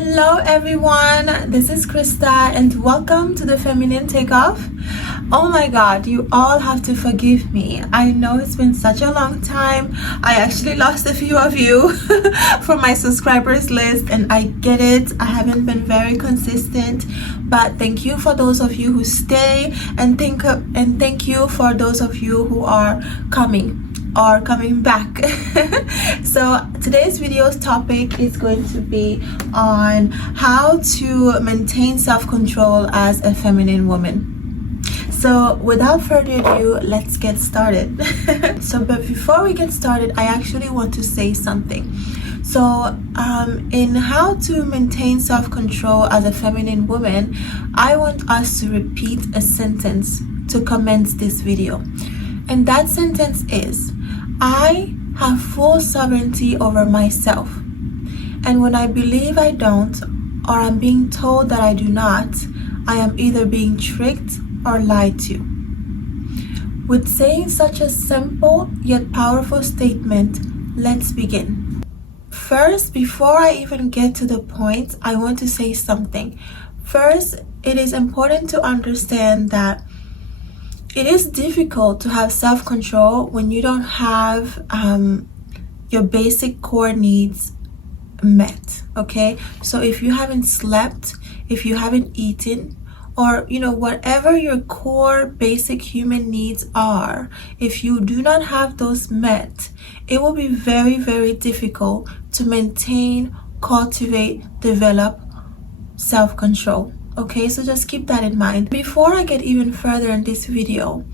Hello everyone, this is Krista and welcome to the Feminine Takeoff. Oh my god, you all have to forgive me. I know it's been such a long time. I actually lost a few of you from my subscribers list, and I get it. I haven't been very consistent, but thank you for those of you who stay, and thank you for those of you who are coming back. So today's video's topic is going to be on how to maintain self-control as a feminine woman. So without further ado, let's get started. But before we get started, I actually want to say something. So in how to maintain self-control as a feminine woman, I want us to repeat a sentence to commence this video. And that sentence is, I have full sovereignty over myself. And when I believe I don't, or I'm being told that I do not, I am either being tricked or lied to. With saying such a simple yet powerful statement, let's begin. First, before I even get to the point, I want to say something. First, it is important to understand that it is difficult to have self-control when you don't have your basic core needs met, okay? So if you haven't slept, if you haven't eaten, or whatever your core basic human needs are, if you do not have those met, it will be very, very difficult to maintain, cultivate, develop self-control. Okay, so just keep that in mind. Before I get even further in this video,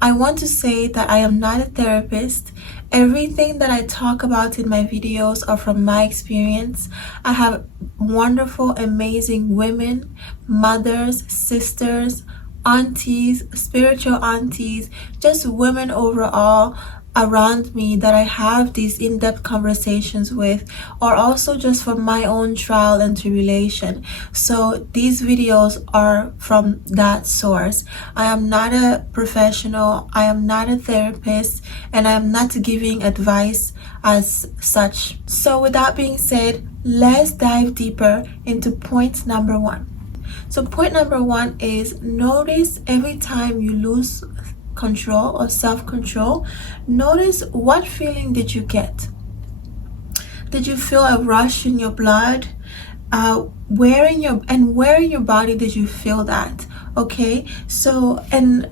I want to say that I am not a therapist. Everything that I talk about in my videos are from my experience. I have wonderful, amazing women, mothers, sisters, aunties, spiritual aunties, just women overall around me that I have these in-depth conversations with, or also just from my own trial and tribulation. So these videos are from that source. I am not a professional, I am not a therapist, and I am not giving advice as such. So with that being said, let's dive deeper into point number one. So point number one is, notice every time you lose control or self-control, notice what feeling did you get. Did you feel a rush in your blood? Where in your body did you feel that? Okay, so and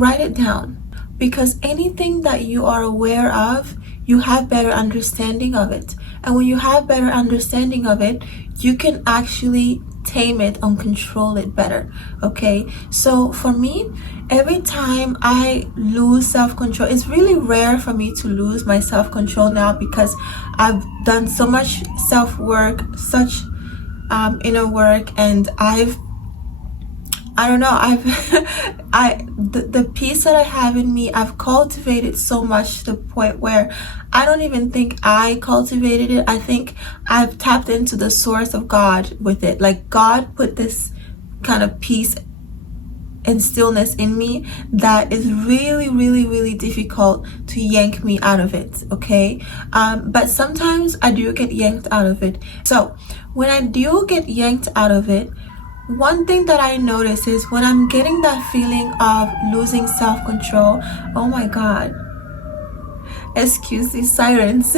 write it down, because anything that you are aware of, you have better understanding of it, and when you have better understanding of it, you can actually tame it and control it better. Okay, so for me, every time I lose self-control, it's really rare for me to lose my self-control now, because I've done so much self-work, such inner work, and the peace that I have in me, I've cultivated so much to the point where I don't even think I cultivated it. I think I've tapped into the source of God with it. Like, God put this kind of peace and stillness in me that is really, really, really difficult to yank me out of it. Okay, but sometimes I do get yanked out of it. So when I do get yanked out of it, one thing that I notice is when I'm getting that feeling of losing self-control, oh my god, excuse these sirens.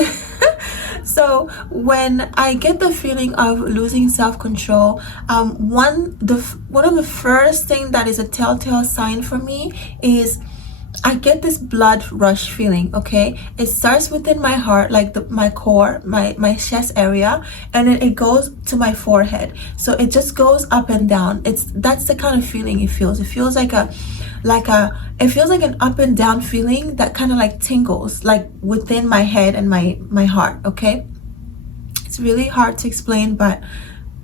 So when I get the feeling of losing self-control, one of the first thing that is a telltale sign for me is I get this blood rush feeling. Okay, it starts within my heart, like my core, my chest area, and then it goes to my forehead. So it just goes up and down. That's the kind of feeling it feels. It feels like an up and down feeling that kind of like tingles like within my head and my heart. Okay, it's really hard to explain, but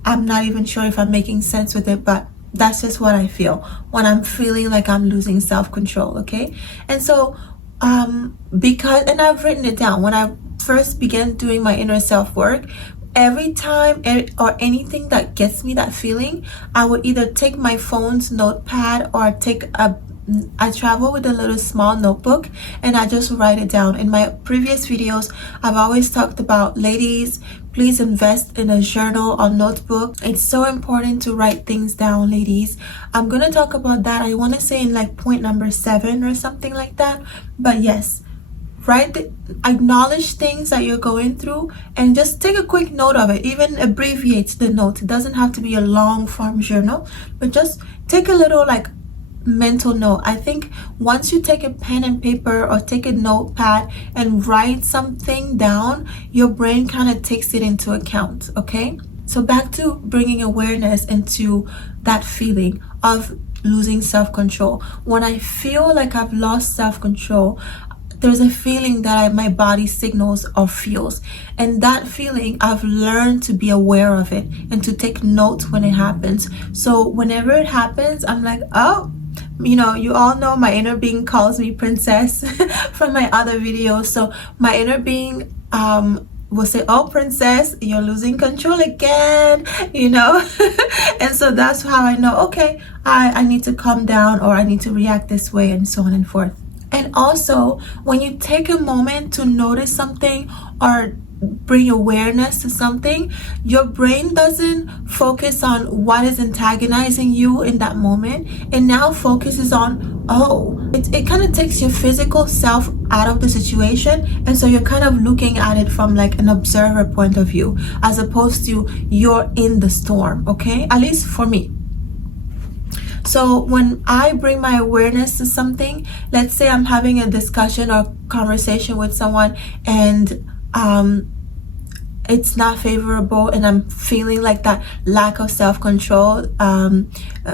I'm not even sure if I'm making sense with it, but that's just what I feel when I'm feeling like I'm losing self-control. Okay, and so and I've written it down when I first began doing my inner self-work. Every time or anything that gets me that feeling, I would either take my phone's notepad or take a I travel with a little small notebook and I just write it down. In my previous videos, I've always talked about, ladies, please invest in a journal or notebook. It's so important to write things down, ladies. I'm gonna talk about that, I want to say in like point number 7 or something like that. But yes, acknowledge things that you're going through and just take a quick note of it. Even abbreviate the note. It doesn't have to be a long form journal, but just take a little like mental note. I think once you take a pen and paper or take a notepad and write something down, your brain kind of takes it into account. Okay, so back to bringing awareness into that feeling of losing self-control. When I feel like I've lost self-control, there's a feeling that my body signals or feels, and that feeling, I've learned to be aware of it and to take note when it happens. So whenever it happens, I'm like, oh, you all know my inner being calls me princess from my other videos. So my inner being will say, oh, princess, you're losing control again, and so that's how I know, okay, I need to calm down, or I need to react this way, and so on and forth. And also, when you take a moment to notice something or bring awareness to something, your brain doesn't focus on what is antagonizing you in that moment. It now focuses on, it kind of takes your physical self out of the situation, and so you're kind of looking at it from like an observer point of view, as opposed to you're in the storm. Okay, at least for me. So when I bring my awareness to something, let's say I'm having a discussion or conversation with someone, and it's not favorable, and I'm feeling like that lack of self-control,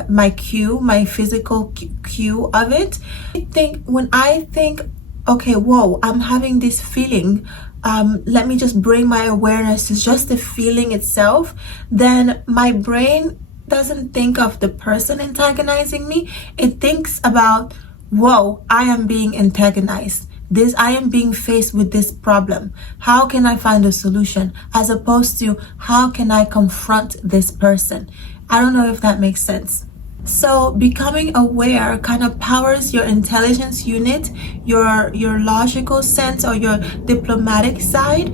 my physical cue of it. When I think, okay, whoa, I'm having this feeling, let me just bring my awareness to just the feeling itself, then my brain doesn't think of the person antagonizing me. It thinks about, whoa, I am being antagonized. I am being faced with this problem. How can I find a solution? As opposed to, how can I confront this person? I don't know if that makes sense. So becoming aware kind of powers your intelligence unit, your logical sense, or your diplomatic side,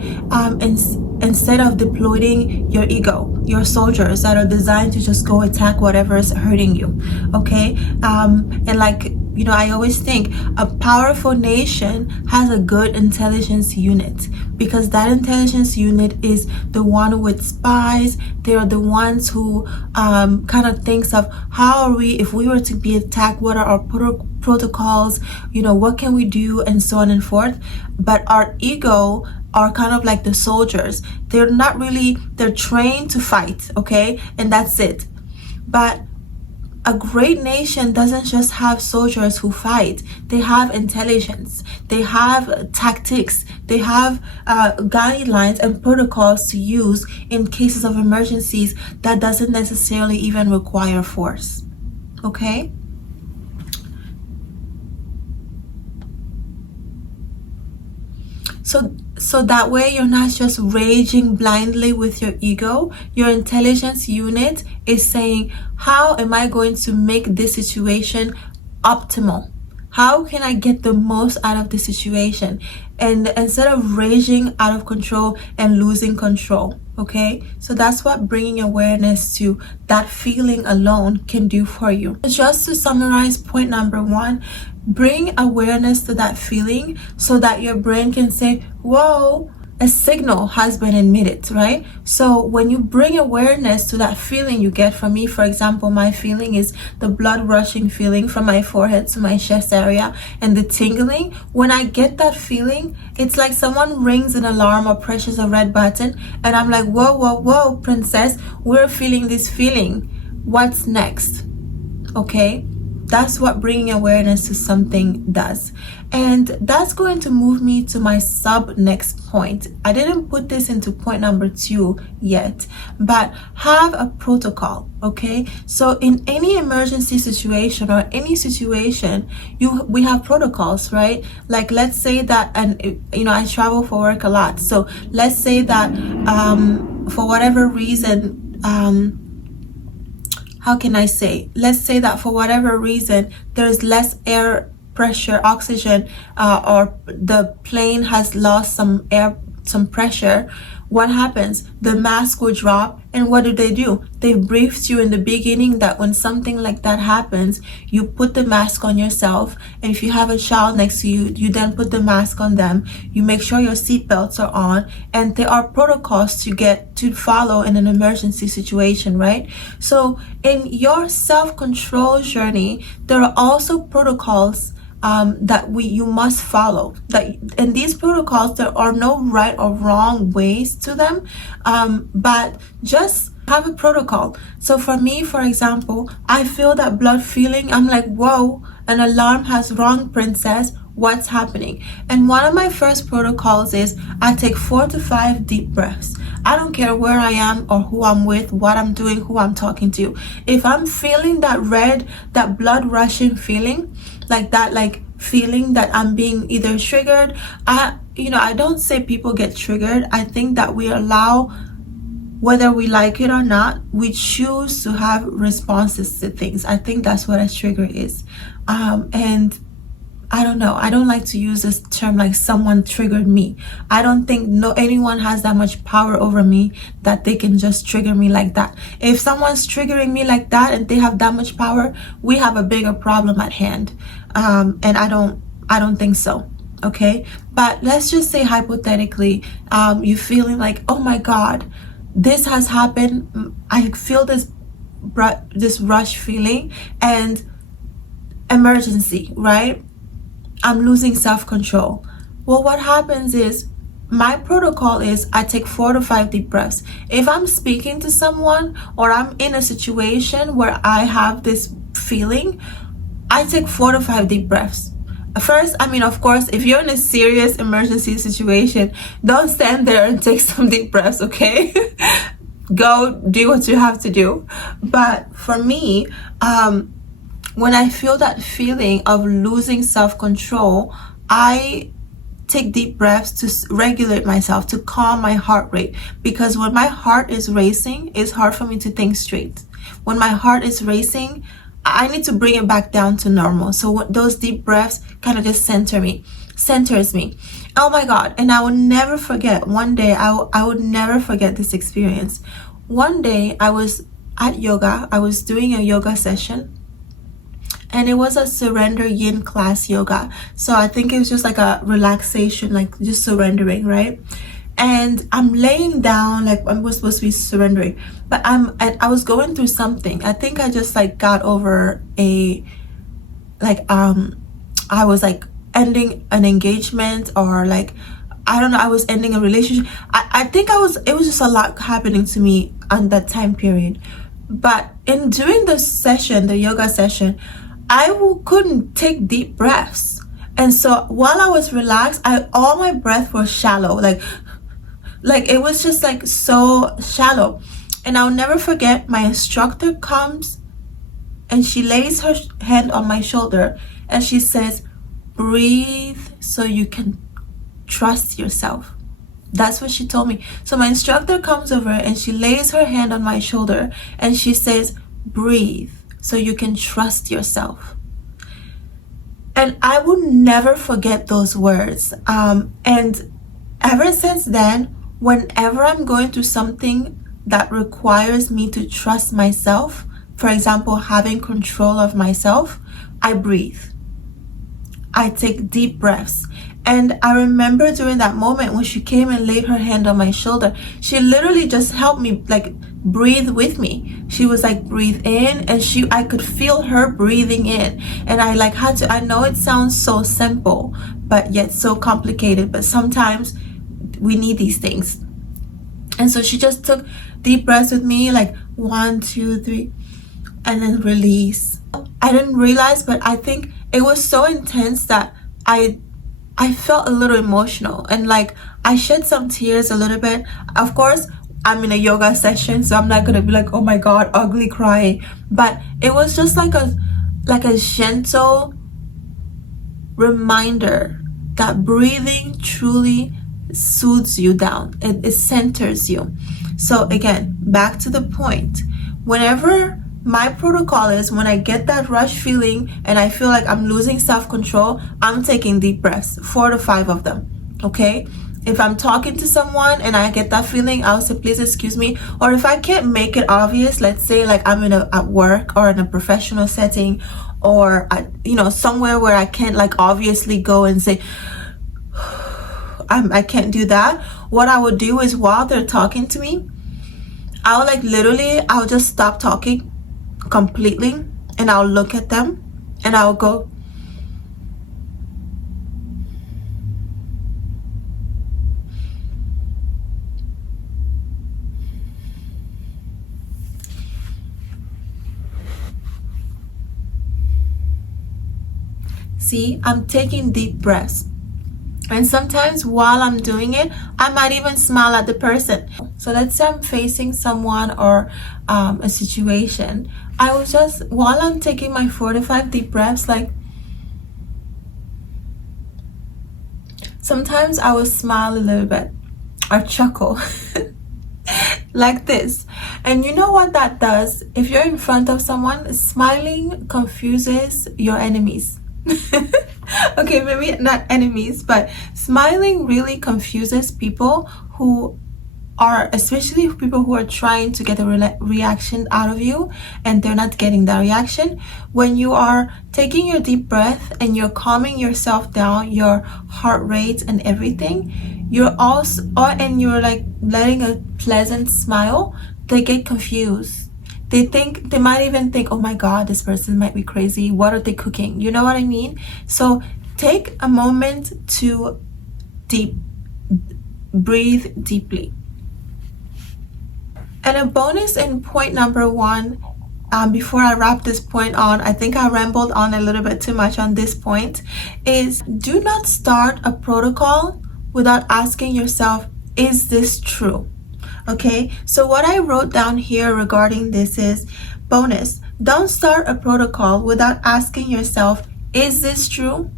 instead of deploying your ego, your soldiers that are designed to just go attack whatever is hurting you. Okay, and like, I always think a powerful nation has a good intelligence unit, because that intelligence unit is the one with spies. They're the ones who kind of thinks of, if we were to be attacked, what are our protocols, what can we do, and so on and forth. But our ego are kind of like the soldiers. They're trained to fight, okay, and that's it. But a great nation doesn't just have soldiers who fight. They have intelligence, they have tactics, they have guidelines and protocols to use in cases of emergencies that doesn't necessarily even require force. Okay? So that way you're not just raging blindly with your ego. Your intelligence unit is saying, how am I going to make this situation optimal? How can I get the most out of the situation? And instead of raging out of control and losing control. Okay, so that's what bringing awareness to that feeling alone can do for you. Just to summarize point number 1, bring awareness to that feeling so that your brain can say, whoa, a signal has been emitted, right? So when you bring awareness to that feeling you get from me, for example, my feeling is the blood rushing feeling from my forehead to my chest area and the tingling. When I get that feeling, it's like someone rings an alarm or presses a red button, and I'm like, whoa, whoa, whoa, princess, we're feeling this feeling. What's next? Okay? That's what bringing awareness to something does. And that's going to move me to my next point. I didn't put this into point number 2 yet, but have a protocol, okay? So in any emergency situation or any situation, we have protocols, right? Like, let's say that, and I travel for work a lot. So let's say that for whatever reason, how can I say, let's say that for whatever reason there's less air pressure, oxygen, or the plane has lost some air, some pressure, what happens? The mask will drop, and what do? They briefed you in the beginning that when something like that happens, you put the mask on yourself, and if you have a child next to you, you then put the mask on them. You make sure your seatbelts are on, and there are protocols to follow in an emergency situation, right? So in your self-control journey, there are also protocols that you must follow. That in these protocols, there are no right or wrong ways to them, but just have a protocol. So for me, for example, I feel that blood feeling. I'm like, whoa, an alarm has rung, princess. What's happening? And one of my first protocols is I take 4 to 5 deep breaths. I don't care where I am or who I'm with, what I'm doing, who I'm talking to. If I'm feeling that blood rushing feeling, like that, like feeling that I'm being either triggered, I don't say people get triggered. I think that we allow, whether we like it or not, we choose to have responses to things. I think that's what a trigger is. And I don't know. I don't like to use this term like someone triggered me. I don't think anyone has that much power over me that they can just trigger me like that. If someone's triggering me like that and they have that much power, we have a bigger problem at hand. And I don't think so. Okay. But let's just say hypothetically, you feeling like, oh my God, this has happened. I feel this rush feeling and emergency, right? I'm losing self-control. Well, what happens is my protocol is I take 4 to 5 deep breaths. If I'm speaking to someone or I'm in a situation where I have this feeling, I take 4 to 5 deep breaths. First, of course, if you're in a serious emergency situation, don't stand there and take some deep breaths, okay? Go do what you have to do. But for me, when I feel that feeling of losing self-control, I take deep breaths to regulate myself, to calm my heart rate. Because when my heart is racing, it's hard for me to think straight. When my heart is racing, I need to bring it back down to normal. So those deep breaths kind of just centers me. Oh my God. And I will never forget, one day, I would never forget this experience. One day I was at yoga. I was doing a yoga session. And it was a surrender yin class yoga. So I think it was just like a relaxation, like just surrendering, right? And I'm laying down, like I was supposed to be surrendering. But I was going through something. I think I just like got over I was like ending an engagement, or like, I don't know, I was ending a relationship. I think it was just a lot happening to me on that time period. But during the session, the yoga session, I couldn't take deep breaths. And so while I was relaxed, all my breath was shallow. Like it was just like so shallow. And I'll never forget, my instructor comes and she lays her hand on my shoulder and she says, breathe so you can trust yourself. That's what she told me. So my instructor comes over and she lays her hand on my shoulder and she says, breathe so you can trust yourself. And I will never forget those words. And ever since then, whenever I'm going through something that requires me to trust myself, for example, having control of myself, I breathe. I take deep breaths. And I remember during that moment when she came and laid her hand on my shoulder, she literally just helped me, like, breathe with me. She was like, breathe in, and I could feel her breathing in. And I like had to, I know it sounds so simple, but yet so complicated, but sometimes we need these things. And so she just took deep breaths with me, like 1, 2, 3, and then release. I didn't realize, but I think it was so intense that I felt a little emotional, and like I shed some tears a little bit. Of course, I'm in a yoga session, so I'm not gonna be like, oh my God, ugly crying. But it was just like a gentle reminder that breathing truly soothes you down. It centers you. So again, back to the point. Whenever My protocol is when I get that rush feeling and I feel like I'm losing self-control, I'm taking deep breaths, 4 to 5 of them, okay? If I'm talking to someone and I get that feeling, I'll say, please excuse me. Or if I can't make it obvious, let's say like I'm at work or in a professional setting, or somewhere where I can't like obviously go and say, I can't do that. What I would do is while they're talking to me, I'll just stop talking completely, and I'll look at them and I'll go, see, I'm taking deep breaths. And sometimes while I'm doing it, I might even smile at the person. So let's say I'm facing someone or a situation. I will just, while I'm taking my 4 to 5 deep breaths, like, sometimes I will smile a little bit or chuckle like this. And you know what that does? If you're in front of someone, smiling confuses your enemies. Okay, maybe not enemies, but smiling really confuses people who are, especially people who are trying to get a reaction out of you and they're not getting that reaction. When you are taking your deep breath and you're calming yourself down, your heart rate and everything, you're also, and you're like letting a pleasant smile, they get confused. They might even think, oh my God, this person might be crazy. What are they cooking? You know what I mean? So take a moment to breathe deeply. And a bonus in point number 1, before I wrap this point on, I think I rambled on a little bit too much on this point, is do not start a protocol without asking yourself, is this true? Okay, so what I wrote down here regarding this is, bonus, don't start a protocol without asking yourself, is this true?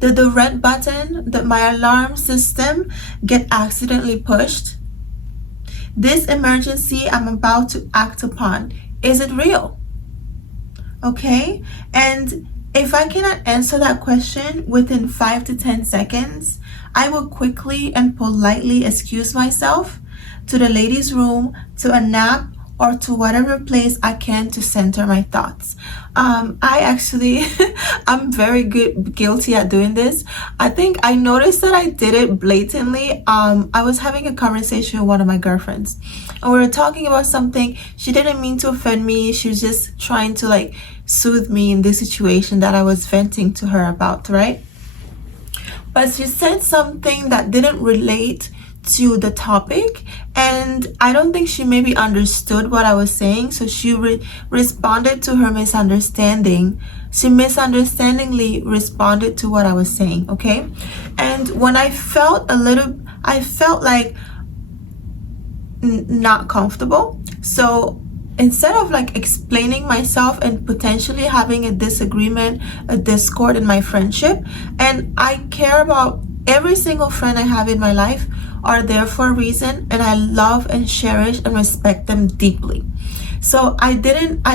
Did the red button, my alarm system, get accidentally pushed? This emergency I'm about to act upon, is it real? Okay, and if I cannot answer that question within 5 to 10 seconds, I will quickly and politely excuse myself to the ladies' room, to a nap, or to whatever place I can to center my thoughts. I'm very guilty at doing this. I think I noticed that I did it blatantly. I was having a conversation with one of my girlfriends, and we were talking about something. She didn't mean to offend me. She was just trying to like soothe me in this situation that I was venting to her about, right? But she said something that didn't relate to the topic, and I don't think she maybe understood what I was saying, so she responded to her misunderstanding. She misunderstandingly responded to what I was saying, okay? And when I felt like not comfortable, so instead of like explaining myself and potentially having a disagreement, a discord in my friendship, and I care about every single friend I have in my life are there for a reason, and I love and cherish and respect them deeply. So I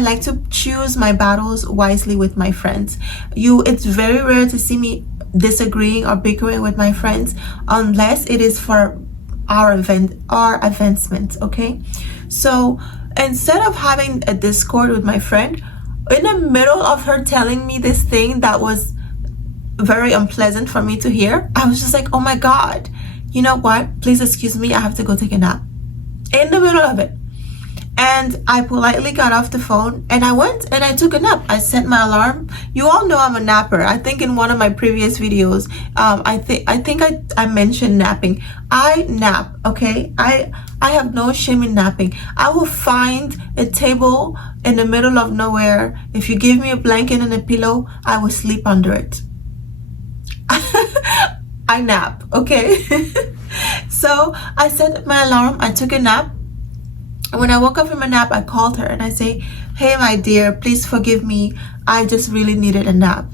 like to choose my battles wisely with my friends. It's very rare to see me disagreeing or bickering with my friends unless it is for our advancement, okay? So instead of having a discord with my friend, in the middle of her telling me this thing that was very unpleasant for me to hear, I was just like, oh my God, you know what? Please excuse me, I have to go take a nap. In the middle of it. And I politely got off the phone and I went and I took a nap. I set my alarm. You all know I'm a napper. I think in one of my previous videos, I mentioned napping. I nap, okay? I have no shame in napping. I will find a table in the middle of nowhere. If you give me a blanket and a pillow, I will sleep under it. I nap, okay? So I set my alarm, I took a nap. And when I woke up from a nap, I called her and I say, hey, my dear, please forgive me. I just really needed a nap.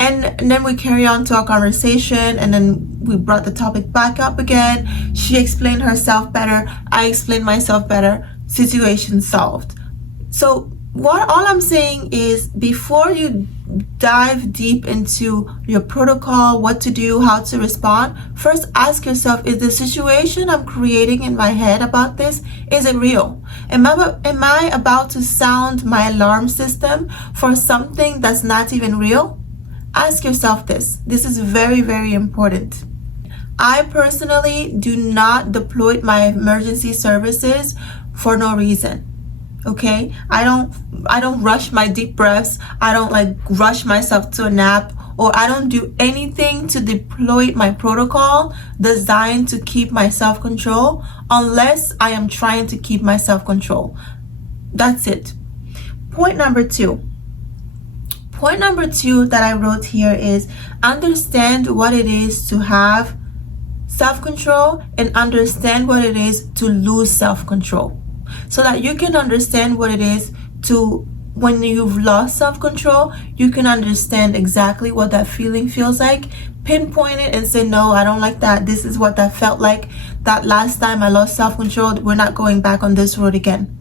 And then we carry on to our conversation, and then we brought the topic back up again. She explained herself better. I explained myself better. Situation solved. So what all I'm saying is, before you dive deep into your protocol, what to do, how to respond, first ask yourself, is the situation I'm creating in my head about this, is it real? Am I about to sound my alarm system for something that's not even real? Ask yourself this. This is very, very important. I personally do not deploy my emergency services for no reason. Okay, I don't rush my deep breaths. I don't like rush myself to a nap, or I don't do anything to deploy my protocol designed to keep my self-control unless I am trying to keep my self-control. That's it. Point number two that I wrote here is, understand what it is to have self-control and understand what it is to lose self-control, so that you can understand what it is to, when you've lost self-control, you can understand exactly what that feeling feels like, pinpoint it and say, no, I don't like that. This is what that felt like that last time I lost self-control. We're not going back on this road again.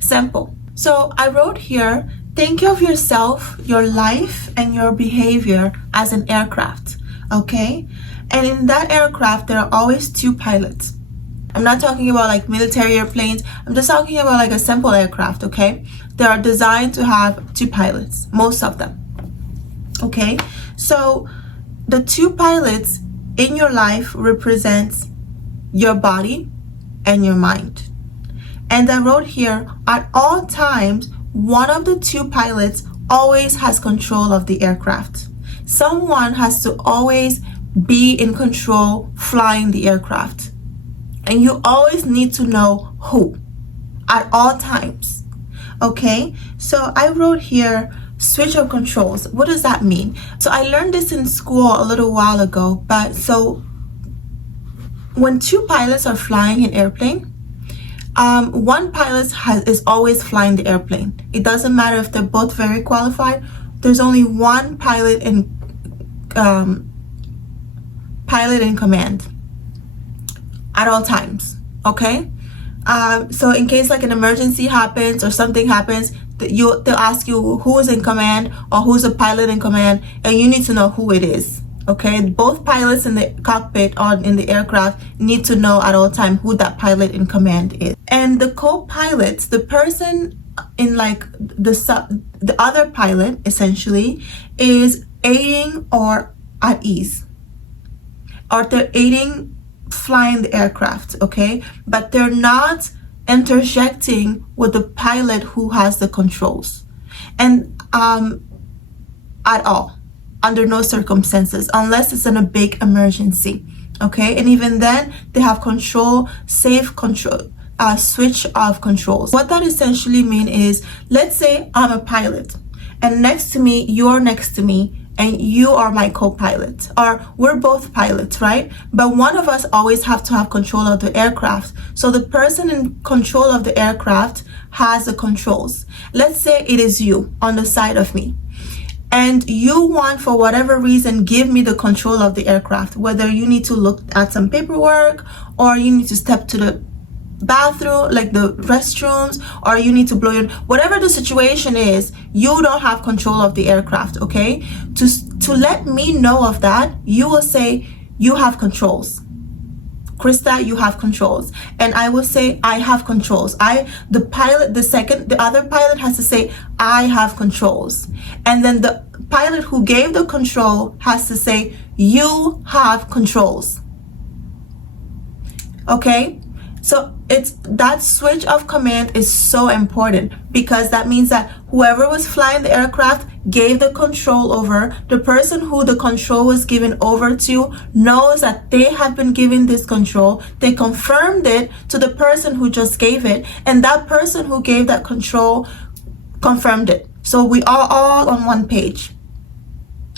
Simple. So I wrote here, think of yourself, your life, and your behavior as an aircraft, okay? And in that aircraft, there are always two pilots. I'm not talking about like military airplanes. I'm just talking about like a simple aircraft, okay? They are designed to have two pilots, most of them, okay? So the two pilots in your life represents your body and your mind. And I wrote here, at all times, one of the two pilots always has control of the aircraft. Someone has to always be in control flying the aircraft. And you always need to know who at all times. Okay, so I wrote here, switch of controls. What does that mean? So I learned this in school a little while ago, but so when two pilots are flying an airplane, one pilot is always flying the airplane. It doesn't matter if they're both very qualified. There's only one pilot in command at all times, okay? So in case like an emergency happens or something happens, they'll ask you who is in command or who's the pilot in command, and you need to know who it is, okay? Both pilots in the cockpit or in the aircraft need to know at all time who that pilot in command is. And the co-pilots, the person in like the other pilot essentially is aiding or at ease, or they're aiding flying the aircraft, okay? But they're not interjecting with the pilot who has the controls, and at all, under no circumstances, unless it's in a big emergency, okay? And even then, they have control, safe control, switch of controls. What that essentially means is, let's say I'm a pilot, and next to me, you're next to me, and you are my co-pilot, or we're both pilots, right? But one of us always have to have control of the aircraft. So the person in control of the aircraft has the controls. Let's say it is you on the side of me, and you want, for whatever reason, give me the control of the aircraft, whether you need to look at some paperwork, or you need to step to the bathroom, like the restrooms, or you need to blow your, whatever the situation is, you don't have control of the aircraft, okay? To let me know of that, you will say, you have controls. Krista, you have controls. And I will say, I have controls. The other pilot has to say, I have controls. And then the pilot who gave the control has to say, you have controls. Okay? So it's that switch of command is so important, because that means that whoever was flying the aircraft gave the control over. The person who the control was given over to knows that they have been given this control. They confirmed it to the person who just gave it, and that person who gave that control confirmed it. So we are all on one page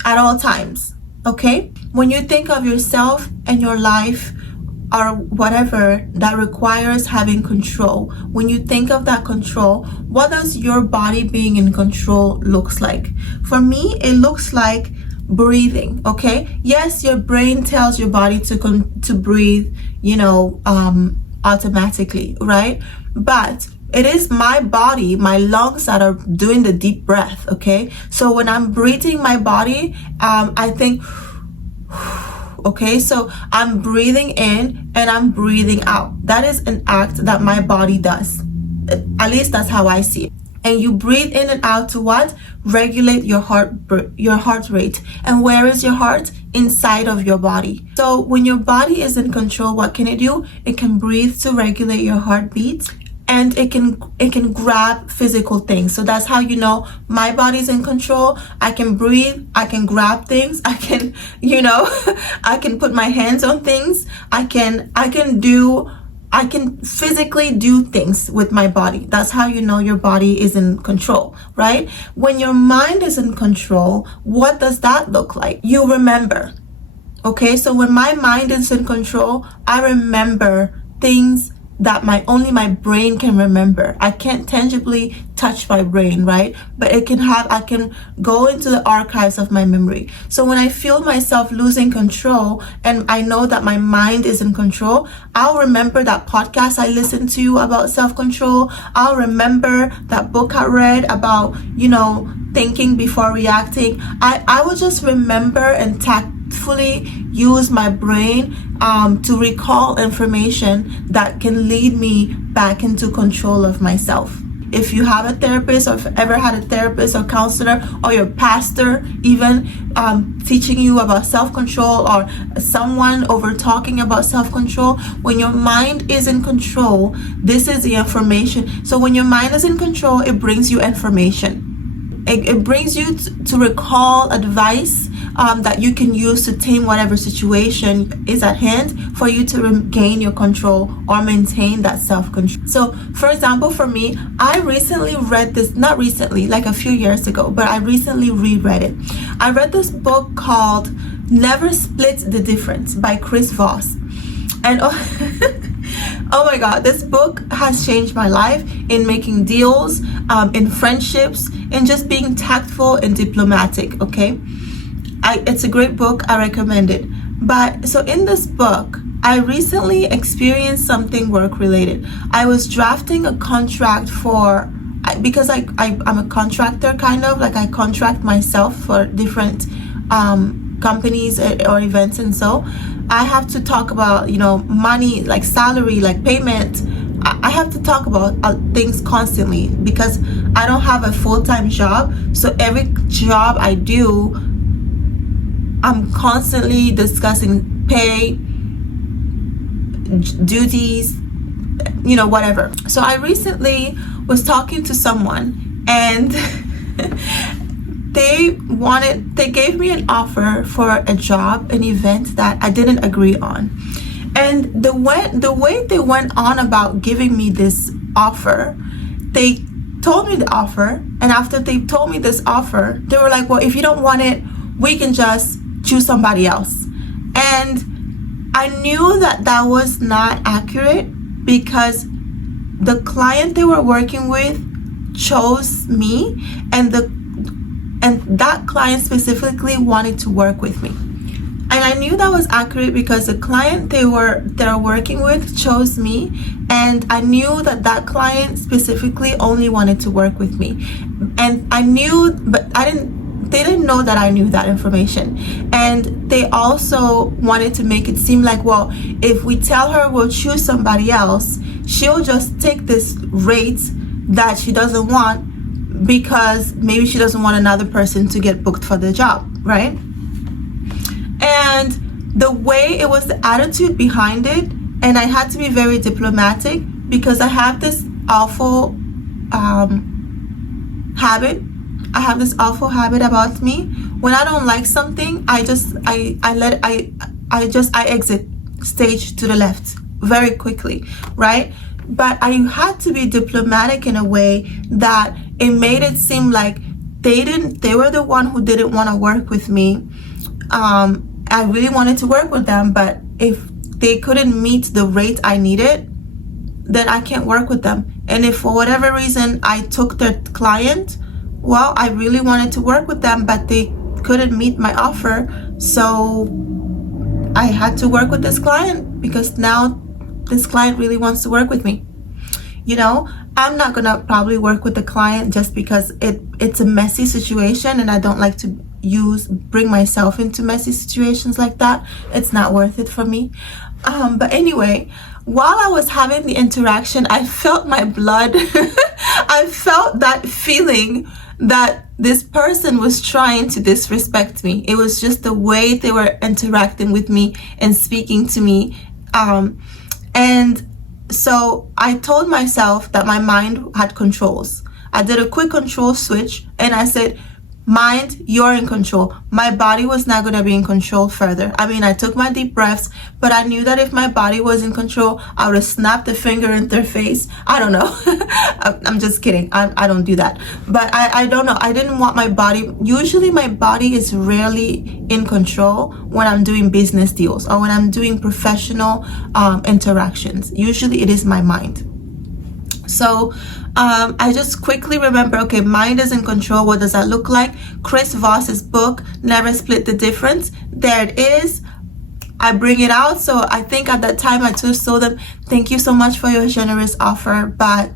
at all times, okay? When you think of yourself and your life, or whatever that requires having control, when you think of that control, what does your body being in control looks like? For me, it looks like breathing, okay? Yes, your brain tells your body to breathe, automatically, right? But it is my body, my lungs that are doing the deep breath, okay? So when I'm breathing my body, I think, okay, so I'm breathing in and I'm breathing out. That is an act that my body does. At least that's how I see it. And you breathe in and out to what? Regulate your heart rate. And where is your heart? Inside of your body. So when your body is in control, what can it do? It can breathe to regulate your heartbeat, and it can grab physical things. So that's how you know my body's in control. I can breathe, I can grab things, I can, I can put my hands on things, I can physically do things with my body. That's how you know your body is in control, right? When your mind is in control, what does that look like? You remember. Okay, so when my mind is in control, I remember things that only my brain can remember. I can't tangibly touch my brain, right? But I can go into the archives of my memory. So when I feel myself losing control and I know that my mind is in control, I'll remember that podcast I listened to about self-control. I'll remember that book I read about, thinking before reacting. I will just remember and tactfully use my brain to recall information that can lead me back into control of myself. If you have a therapist, or if ever had a therapist or counselor, or your pastor even teaching you about self-control, or someone over talking about self-control, when your mind is in control, this is the information. So when your mind is in control, it brings you information. It brings you to recall advice that you can use to tame whatever situation is at hand for you to regain your control or maintain that self-control. So, for example, for me, I recently read this, not recently, like a few years ago, but I recently reread it. I read this book called Never Split the Difference by Chris Voss. And oh my God, this book has changed my life in making deals, in friendships, in just being tactful and diplomatic, okay? It's a great book. I recommend it. But so in this book, I recently experienced something work-related. I was drafting a contract because I'm a contractor, kind of, like I contract myself for different companies or events, and so I have to talk about money, like salary, like payment. I have to talk about things constantly because I don't have a full-time job. So every job I do, I'm constantly discussing pay, duties, whatever. So I recently was talking to someone, and they gave me an offer for a job, an event that I didn't agree on. And the way they went on about giving me this offer, they told me the offer, and after they told me this offer, they were like, well, if you don't want it, we can just choose somebody else. And I knew that was not accurate because the client they were working with chose me, and that client specifically wanted to work with me. And I knew that was accurate because the client they're working with chose me, and I knew that client specifically only wanted to work with me. And I knew, but they didn't know that I knew that information. And they also wanted to make it seem like, well, if we tell her we'll choose somebody else, she'll just take this rate that she doesn't want because maybe she doesn't want another person to get booked for the job, right? And the way it was, the attitude behind it, and I had to be very diplomatic because I have this awful habit. I have this awful habit about me. When I don't like something, I exit stage to the left very quickly, right? But I had to be diplomatic in a way that it made it seem like they were the one who didn't want to work with me. I really wanted to work with them, but if they couldn't meet the rate I needed, then I can't work with them. And if for whatever reason I took their client, well, I really wanted to work with them, but they couldn't meet my offer. So I had to work with this client because now this client really wants to work with me. I'm not gonna probably work with the client just because it's a messy situation, and I don't like to bring myself into messy situations like that. It's not worth it for me. But anyway, while I was having the interaction, I felt my blood. I felt that feeling that this person was trying to disrespect me. It was just the way they were interacting with me and speaking to me. And so I told myself that my mind had controls. I did a quick control switch and I said, mind, you're in control. My body was not going to be in control further. I mean, I took my deep breaths, but I knew that if my body was in control, I would have snapped a finger in their face. I don't know. I'm just kidding. I don't do that. But I don't know. I didn't want my body. Usually my body is rarely in control when I'm doing business deals or when I'm doing professional interactions. Usually it is my mind. So I just quickly remember, okay, mind is in control. What does that look like? Chris Voss's book, Never Split the Difference. There it is. I bring it out. So I think at that time I just told them, thank you so much for your generous offer, but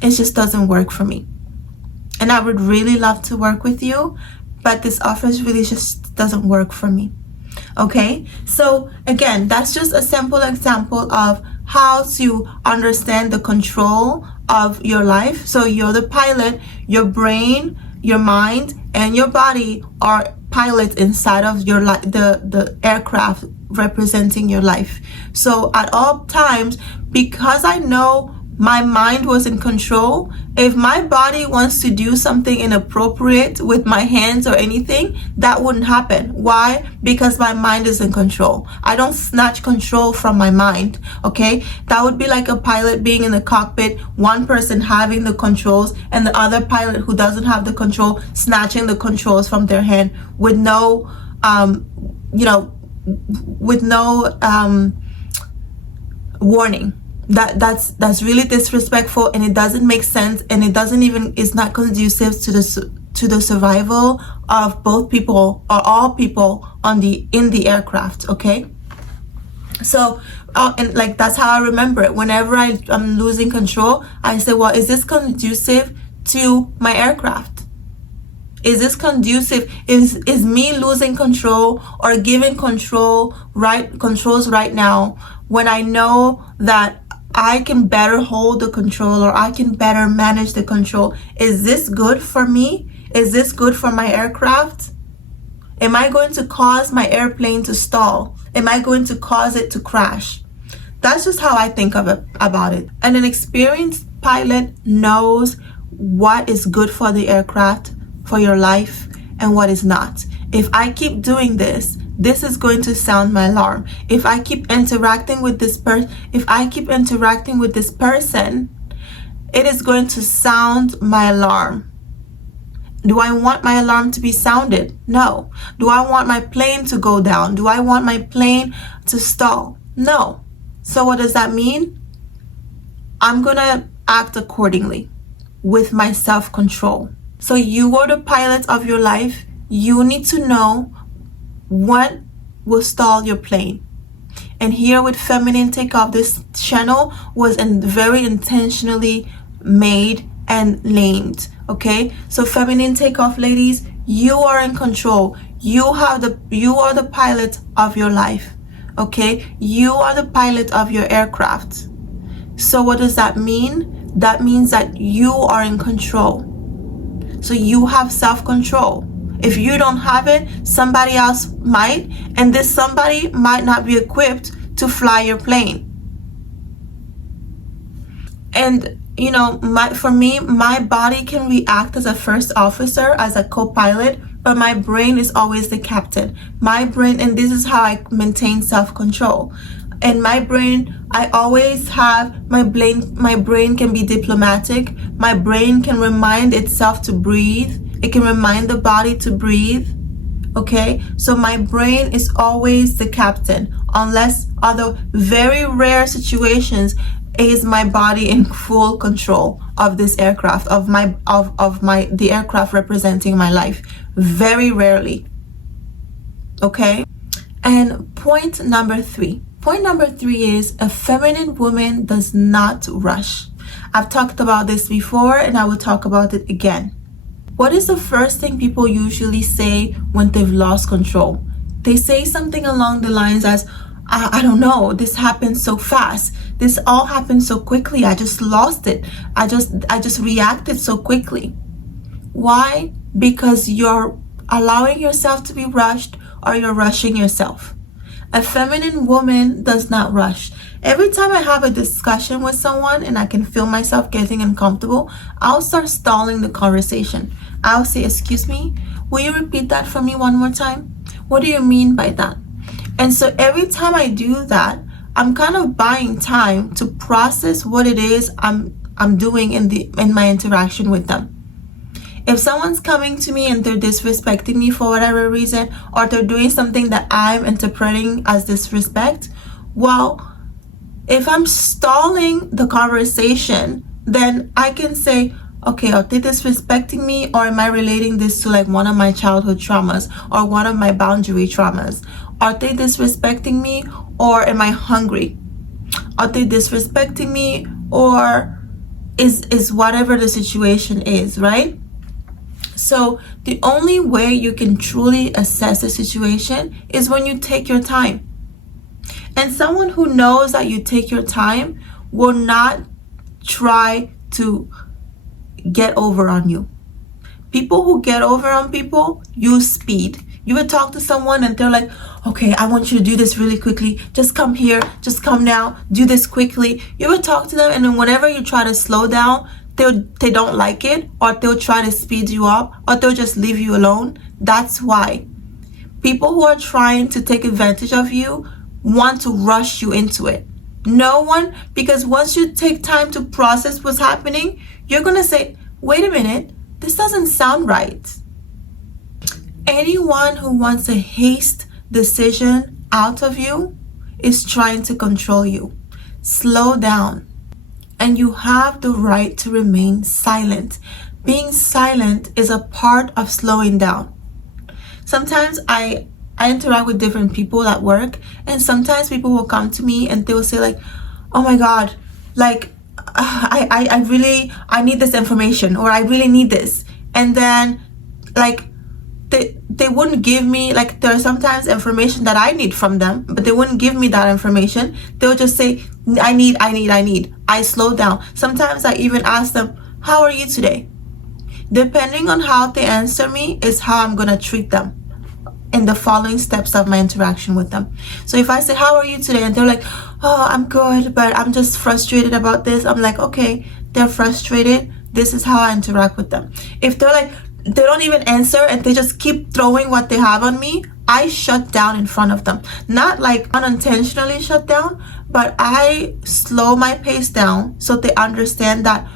it just doesn't work for me. And I would really love to work with you, but this offer really just doesn't work for me. Okay, so again, that's just a simple example of how to understand the control of your life. So you're the pilot, your brain, your mind, and your body are pilots inside of your life, the aircraft representing your life. So at all times, because I know my mind was in control, if my body wants to do something inappropriate with my hands or anything, that wouldn't happen. Why? Because my mind is in control. I don't snatch control from my mind, okay? That would be like a pilot being in the cockpit, one person having the controls, and the other pilot who doesn't have the control snatching the controls from their hand with no, warning. That's really disrespectful, and it doesn't make sense, and it's not conducive to the survival of both people or all people in the aircraft. Okay, so and like that's how I remember it. Whenever I'm losing control, I say, well, is this conducive to my aircraft? Is this conducive? Is me losing control or giving controls right now when I know that I can better hold the control or I can better manage the control? Is this good for me? Is this good for my aircraft? Am I going to cause my airplane to stall? Am I going to cause it to crash? That's just how I think about it. And an experienced pilot knows what is good for the aircraft, for your life, and what is not. If I keep doing this is going to sound my alarm. If I keep interacting with this person, it is going to sound my alarm. Do I want my alarm to be sounded? No. Do I want my plane to go down? Do I want my plane to stall? No. So what does that mean? I'm gonna act accordingly with my self-control. So you are the pilot of your life. You need to know what will stall your plane. And here with Feminine Takeoff, this channel was very intentionally made and named. Okay, so Feminine Takeoff, ladies, you are in control. You are the pilot of your life. Okay, you are the pilot of your aircraft. So what does that mean? That means that you are in control. So you have self-control. If you don't have it, somebody else might, and this somebody might not be equipped to fly your plane. And you know, for me, my body can react as a first officer, as a co-pilot, but my brain is always the captain. My brain, and this is how I maintain self-control. And my brain, I always have my brain can be diplomatic. My brain can remind itself to breathe. It can remind the body to breathe. Okay, so my brain is always the captain, unless other very rare situations is my body in full control of this aircraft, of the aircraft representing my life. Very rarely. Okay, and point number three is a feminine woman does not rush. I've talked about this before and I will talk about it again. What is the first thing people usually say when they've lost control? They say something along the lines as, I don't know, this happened so fast. This all happened so quickly. I just lost it. I just reacted so quickly. Why? Because you're allowing yourself to be rushed, or you're rushing yourself. A feminine woman does not rush. Every time I have a discussion with someone and I can feel myself getting uncomfortable, I'll start stalling the conversation. I'll say, excuse me, will you repeat that for me one more time? What do you mean by that? And so every time I do that, I'm kind of buying time to process what it is I'm doing in my interaction with them. If someone's coming to me and they're disrespecting me for whatever reason, or they're doing something that I'm interpreting as disrespect, well, if I'm stalling the conversation, then I can say, okay, are they disrespecting me, or am I relating this to like one of my childhood traumas or one of my boundary traumas? Are they disrespecting me, or am I hungry? Are they disrespecting me, or is whatever the situation is, right? So the only way you can truly assess the situation is when you take your time. And someone who knows that you take your time will not try to get over on you. People who get over on people use speed. You would talk to someone and they're like, okay, I want you to do this really quickly. Just come here. Just come now. Do this quickly. You would talk to them, and then whenever you try to slow down, they don't like it, or they'll try to speed you up, or they'll just leave you alone. That's why. People who are trying to take advantage of you want to rush you into it. No one, because once you take time to process what's happening, you're going to say, wait a minute, this doesn't sound right. Anyone who wants a haste decision out of you is trying to control you. Slow down. And you have the right to remain silent. Being silent is a part of slowing down. Sometimes I interact with different people at work, and sometimes people will come to me and they will say like, oh my God, like I need this information, or I really need this. And then like they wouldn't give me, like, there are sometimes information that I need from them, but they wouldn't give me that information. They'll just say, I need. I slow down. Sometimes I even ask them, how are you today? Depending on how they answer me is how I'm going to treat them in the following steps of my interaction with them. So if I say, how are you today? And they're like, oh, I'm good, but I'm just frustrated about this. I'm like, okay, they're frustrated. This is how I interact with them. If they're like, they don't even answer and they just keep throwing what they have on me, I shut down in front of them. Not like unintentionally shut down, but I slow my pace down so they understand that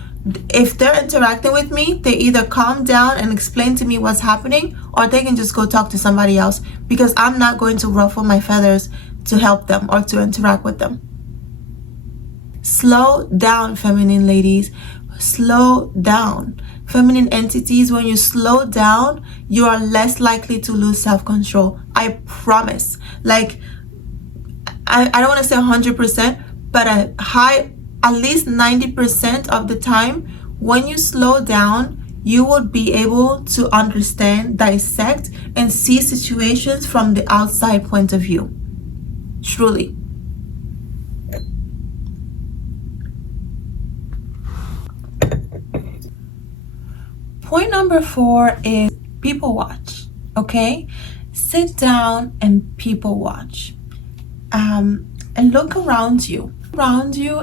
if they're interacting with me, they either calm down and explain to me what's happening, or they can just go talk to somebody else, because I'm not going to ruffle my feathers to help them or to interact with them. Slow down, feminine ladies. Slow down. Feminine entities, when you slow down, you are less likely to lose self-control. I promise. Like, I don't want to say 100%, but at least 90% of the time, when you slow down, you will be able to understand, dissect, and see situations from the outside point of view. Truly. Point number 4 is people watch. Okay? Sit down and people watch. And look around you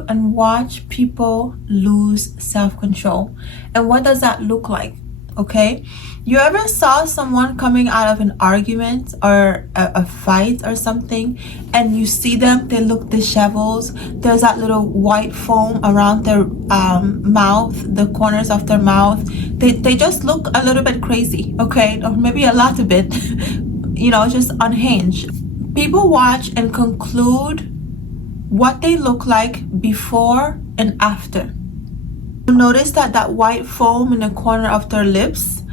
and watch people lose self-control. And what does that look like? Okay, you ever saw someone coming out of an argument or a fight or something, and you see them, they look disheveled, there's that little white foam around their mouth, the corners of their mouth, they just look a little bit crazy, okay, or maybe a lot of it, just unhinged. People watch and conclude what they look like before and after. Notice that white foam in the corner of their lips,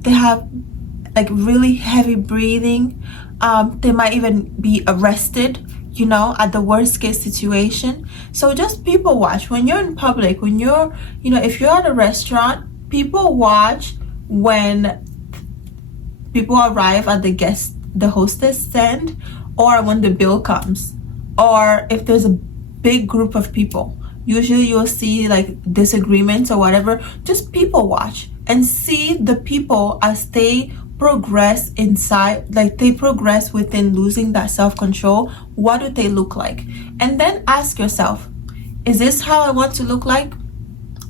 they have like really heavy breathing. They might even be arrested. at the worst case situation. So just people watch when you're in public, when you're, if you're at a restaurant, people watch when people arrive at the hostess stand, or when the bill comes, or if there's a big group of people. Usually you'll see like disagreements or whatever. Just people watch and see the people as they progress inside, like they progress within losing that self-control. What do they look like? And then ask yourself, is this how I want to look like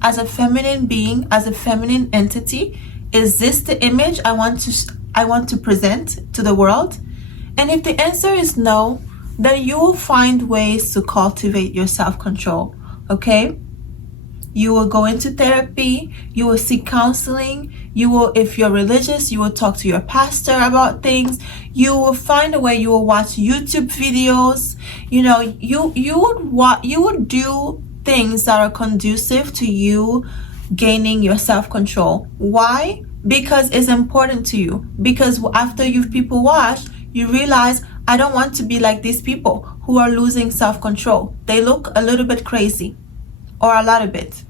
as a feminine being, as a feminine entity? Is this the image I want to present to the world? And if the answer is no, then you will find ways to cultivate your self-control. Okay? You will go into therapy, you will seek counseling, you will, if you're religious, you will talk to your pastor about things, you will find a way, you will watch YouTube videos, you would do things that are conducive to you gaining your self-control. Why? Because it's important to you. Because after you've people watched, you realize, I don't want to be like these people who are losing self-control. They look a little bit crazy, or a lot of bit.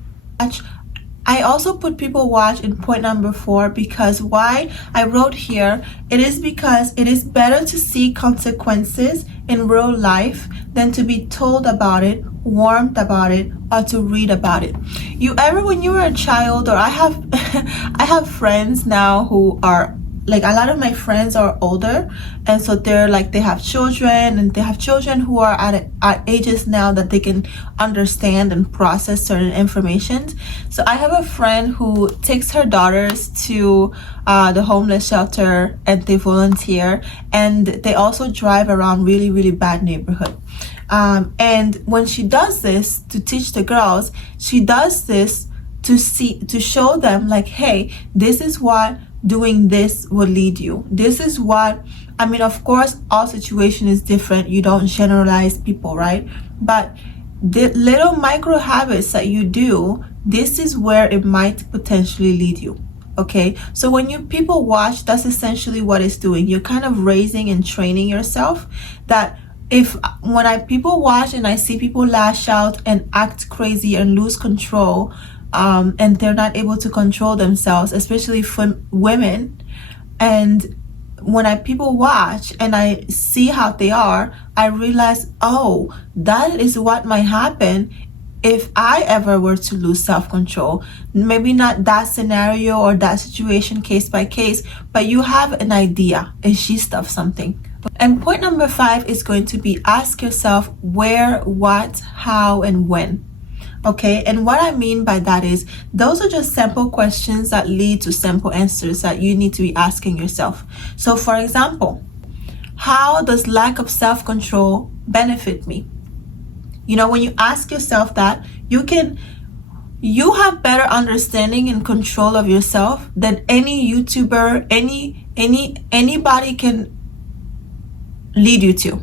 I also put people watch in point number 4, because why I wrote here, it is because it is better to see consequences in real life than to be told about it, warned about it, or to read about it. When you were a child, or I have friends now who are, like, a lot of my friends are older, and so they're like, they have children, and they have children who are at ages now that they can understand and process certain information. So I have a friend who takes her daughters to the homeless shelter, and they volunteer, and they also drive around really, really bad neighborhood. And when she does this to teach the girls, she does this to show them, like, hey, this is what doing this will lead you. This is what, of course, all situation is different. You don't generalize people, right? But the little micro habits that you do, this is where it might potentially lead you. Okay, so when people watch, that's essentially what it's doing. You're kind of raising and training yourself that when people watch and I see people lash out and act crazy and lose control, and they're not able to control themselves, especially for women, and when people watch and I see how they are, I realize, oh, that is what might happen if I ever were to lose self-control. Maybe not that scenario or that situation case by case, but you have an idea, a gist of something. And point number 5 is going to be, ask yourself where, what, how, and when. Okay, and what I mean by that is, those are just simple questions that lead to simple answers that you need to be asking yourself. So for example, how does lack of self-control benefit me? When you ask yourself that, you have better understanding and control of yourself than any YouTuber, anybody can lead you to.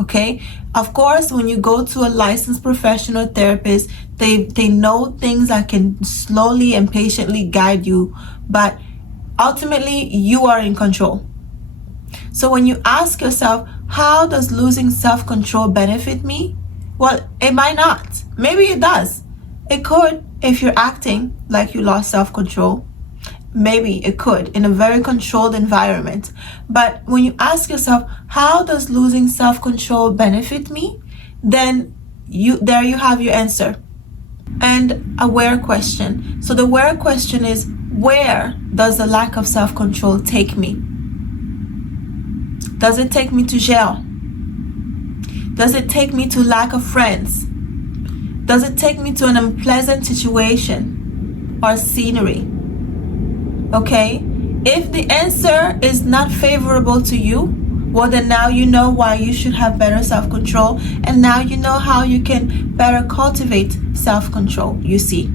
Okay, of course, when you go to a licensed professional therapist, they know things that can slowly and patiently guide you, but ultimately you are in control. So when you ask yourself, how does losing self-control benefit me? Well, it might not. Maybe it does. It could, if you're acting like you lost self-control. Maybe it could in a very controlled environment. But when you ask yourself, how does losing self-control benefit me? Then you have your answer. And a where question. So the where question is, where does the lack of self-control take me? Does it take me to jail? Does it take me to lack of friends? Does it take me to an unpleasant situation or scenery? Okay, if the answer is not favorable to you, well, then now you know why you should have better self-control, and now you know how you can better cultivate self-control, you see.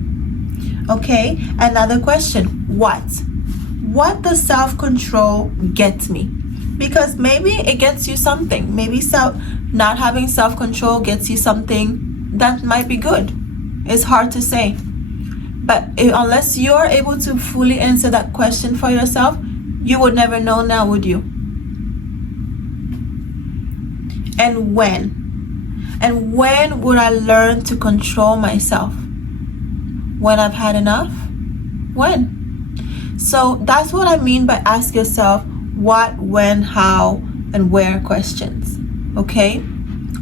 Okay, another question, what does self-control get me? Because maybe it gets you something. Maybe not having self-control gets you something that might be good. It's hard to say. But unless you're able to fully answer that question for yourself, you would never know now, would you? And when? And when would I learn to control myself? When I've had enough? When? So that's what I mean by ask yourself what, when, how, and where questions. Okay?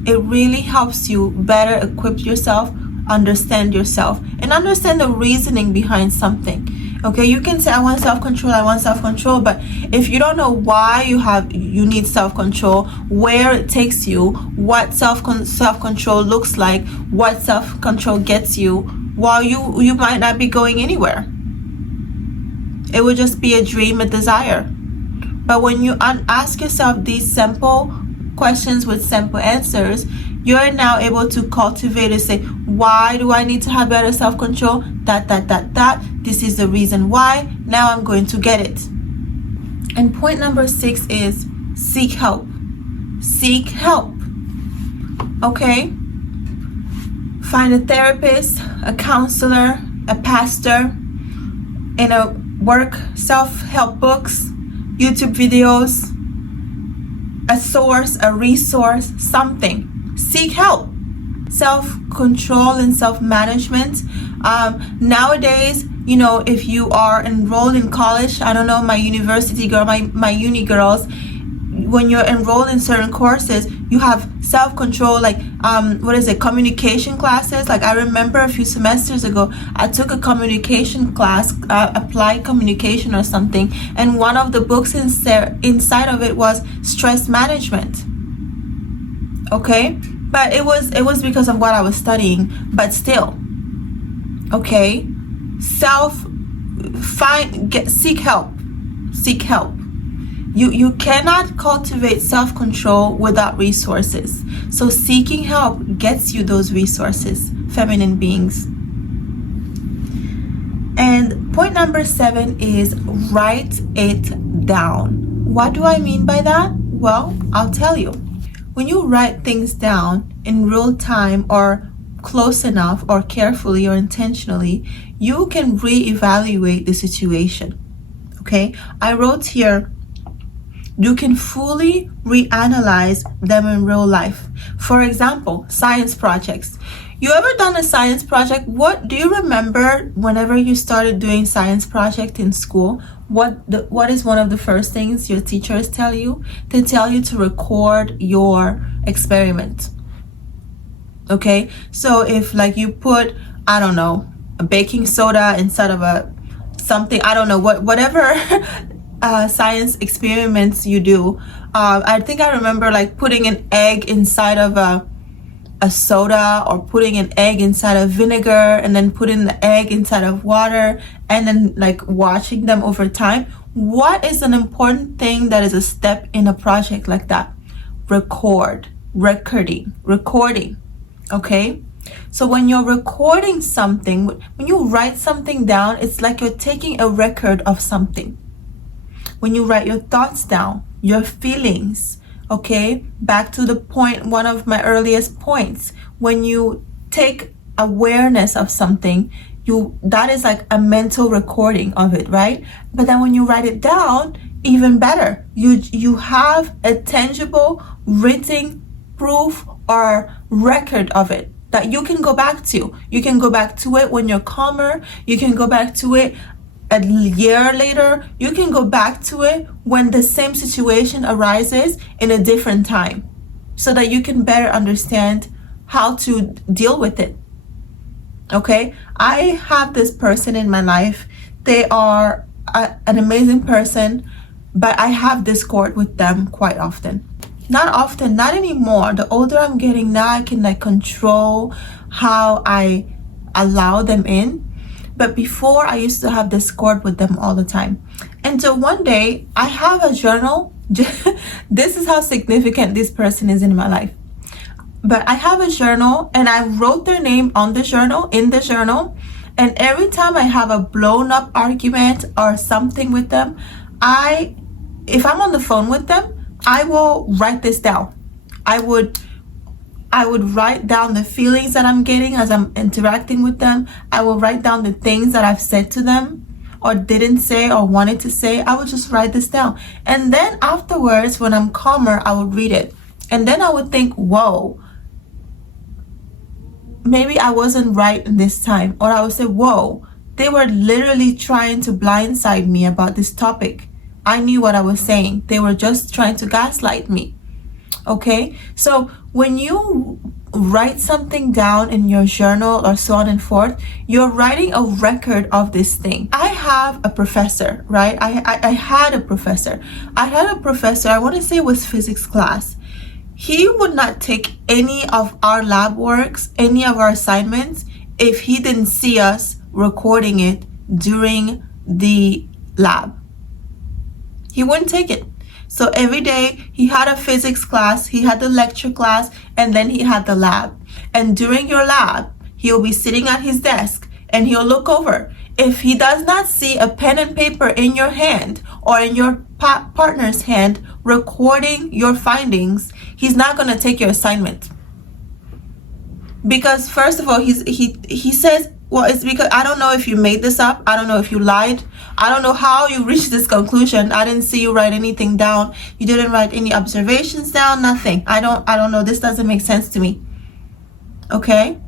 It really helps you better equip yourself, understand yourself, and understand the reasoning behind something. Okay, you can say I want self-control, but if you don't know why you need self-control, where it takes you, what self-control looks like, what self-control gets you, well, you might not be going anywhere. It would just be a dream, a desire. But when you ask yourself these simple questions with simple answers, you're now able to cultivate and say, why do I need to have better self-control? This is the reason why. Now I'm going to get it. And point number 6 is seek help. Seek help. Okay? Find a therapist, a counselor, a pastor, in a work, self-help books, YouTube videos, a source, a resource, something. Seek help. Self-control and self-management. Nowadays, if you are enrolled in college, I don't know, my university girl, my uni girls, when you're enrolled in certain courses, you have self-control, like communication classes. Like I remember a few semesters ago, I took a communication class, applied communication or something, and one of the books inside of it was stress management. Okay, but it was because of what I was studying, but still. Okay, seek help. You cannot cultivate self-control without resources. So seeking help gets you those resources, feminine beings. And point number 7 is write it down. What do I mean by that? Well, I'll tell you. When you write things down in real time or close enough or carefully or intentionally, you can reevaluate the situation. Okay? I wrote here, you can fully reanalyze them in real life. For example, science projects. You ever done a science project? What do you remember whenever you started doing science project in school? What is one of the first things your teachers tell you? They tell you to record your experiment. Okay? So if like you put, I don't know, a baking soda inside of something, I don't know, whatever science experiments you do. I think I remember like putting an egg inside of a soda, or putting an egg inside of vinegar, and then putting the egg inside of water, and then like watching them over time. What is an important thing that is a step in a project like that? Recording. Okay? So when you're recording something, when you write something down, it's like you're taking a record of something. When you write your thoughts down, your feelings, okay? Back to the point, one of my earliest points. When you take awareness of something, that is like a mental recording of it, right? But then when you write it down, even better. You have a tangible written proof or record of it that you can go back to. You can go back to it when you're calmer. You can go back to it a year later. You can go back to it when the same situation arises in a different time, so that you can better understand how to deal with it. Okay? I have this person in my life. They are an amazing person, but I have discord with them quite often. Not anymore. The older I'm getting now, I can like control how I allow them in. But before, I used to have discord with them all the time. Until one day, I have a journal. This is how significant this person is in my life. But I have a journal, and I wrote their name in the journal. And every time I have a blown up argument or something with them, if I'm on the phone with them, I will write this down. I would write down the feelings that I'm getting as I'm interacting with them. I will write down the things that I've said to them or didn't say or wanted to say. I would just write this down. And then afterwards, when I'm calmer, I would read it. And then I would think, whoa, maybe I wasn't right in this time, or I would say, whoa, they were literally trying to blindside me about this topic. I knew what I was saying. They were just trying to gaslight me. Okay, so when you write something down in your journal or so on and forth, you're writing a record of this thing. I have a professor, right? I had a professor. I want to say it was physics class. He would not take any of our lab works, any of our assignments, if he didn't see us recording it during the lab. He wouldn't take it. So every day he had a physics class, he had the lecture class, and then he had the lab. And during your lab, he'll be sitting at his desk and he'll look over. If he does not see a pen and paper in your hand or in your partner's hand recording your findings, he's not going to take your assignment. Because first of all, he says, well, it's because I don't know if you made this up. I don't know if you lied. I don't know how you reached this conclusion. I didn't see you write anything down. You didn't write any observations down, nothing. I don't know. This doesn't make sense to me. Okay?